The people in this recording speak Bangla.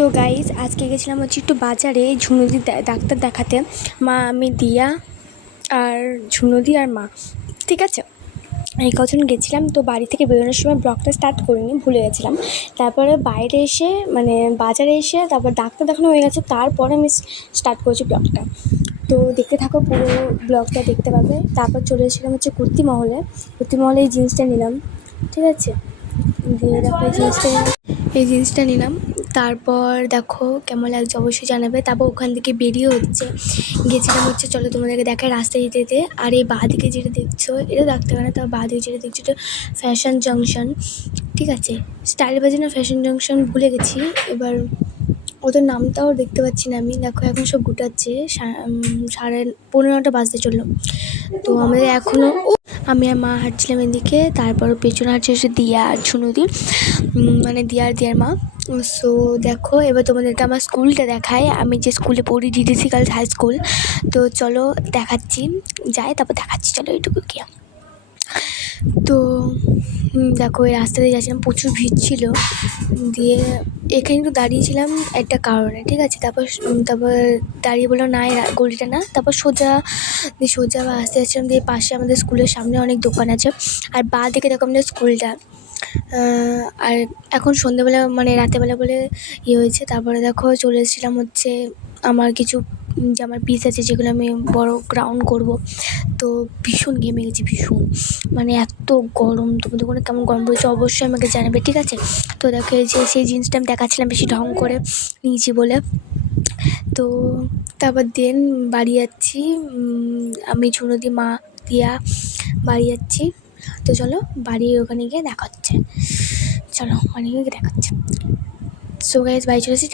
তো গাইস আজকে গেছিলাম হচ্ছে একটু বাজারে ঝুনুদি ডাক্তার দেখাতে। মা, আমি, দিয়া আর ঝুনুদি আর মা, ঠিক আছে, এই কজন গেছিলাম। তো বাড়ি থেকে বেরোনোর সময় ব্লগটা স্টার্ট করিনি, ভুলে গেছিলাম। তারপরে বাইরে এসে মানে বাজারে এসে তারপর ডাক্তার দেখানো হয়ে গেছে, তারপরে আমি স্টার্ট করেছি ব্লগটা। তো দেখতে থাকো, পুরো ব্লগটা দেখতে পাবে। তারপর চলে এসেছিলাম হচ্ছে কুর্তি মহলে এই জিন্সটা নিলাম, ঠিক আছে। দিয়ে দেখো এই জিন্সটা নিলাম। তারপর দেখো কেমন লাগছে অবশ্যই জানাবে। তারপর ওখান থেকে বেরিয়ে গেছিলাম হচ্ছে, চলো তোমাদেরকে দেখায় রাস্তায় যেতে যেতে। আর এই বাঁ দিকে যেটা দেখছো এটা ডাক্তার খানা, তারপর বাঁ দিকে যেটা দেখছো এটা ফ্যাশন জাংশন, ঠিক আছে। স্টাইল বাজে না ফ্যাশন জাংশন, ভুলে গেছি এবার ওদের নামটাও দেখতে পাচ্ছি না আমি। দেখো এখন সব গুটাচ্ছে, 11:15 বাজতে চললো। তো আমাদের এখনও আমি আর মা হাঁটছিলাম এদিকে, তারপর পেছনে হাঁটছে এসে দিয়া আর ঝুনুদি, মানে দিয়া আর দিয়ার মা। সো দেখো এবার তোমাদেরকে আমার স্কুলটা দেখায়, আমি যে স্কুলে পড়ি, ডিডিসি গার্লস হাই স্কুল। তো চলো দেখাচ্ছি, যাই তারপর দেখাচ্ছি, চলো এইটুকু কি। তো দেখো এই রাস্তা দিয়ে যাচ্ছিলাম, প্রচুর ভিড় ছিল। দিয়ে এখানে একটু দাঁড়িয়েছিলাম একটা কারণে, ঠিক আছে। তারপর দাঁড়িয়ে বললো না এই গলিটা না। তারপর সোজা আস্তে যাচ্ছিলাম। দিয়ে পাশে আমাদের স্কুলের সামনে অনেক দোকান আছে, আর বাঁ দিকে দেখো আমাদের স্কুলটা। আর এখন সন্ধ্যেবেলা মানে রাতেরবেলা বলে ইয়ে হয়েছে। তারপরে দেখো চলে এসেছিলাম হচ্ছে আমার কিছু যে আমার পিস আছে যেগুলো আমি বড় গ্রাউন্ড করব। তো ভীষণ ঘেমে গেছি, ভীষণ, মানে এত গরম। তোমাদের কোনো কেমন গরম পড়েছে অবশ্যই আমাকে জানাবে, ঠিক আছে। তো দেখো এই যে সেই জিনিসটা আমি দেখাচ্ছিলাম বেশি ঢং করে নিয়েছি বলে। তো তারপর বাড়ি যাচ্ছি, আমি ঝুনুদি মা দিয়া বাড়ি যাচ্ছি। তো চলো বাড়ির ওখানে গিয়ে দেখা হচ্ছে, চলো ওখানে গিয়ে দেখা হচ্ছে। সো গাইস বাড়ি চলে এসেছি।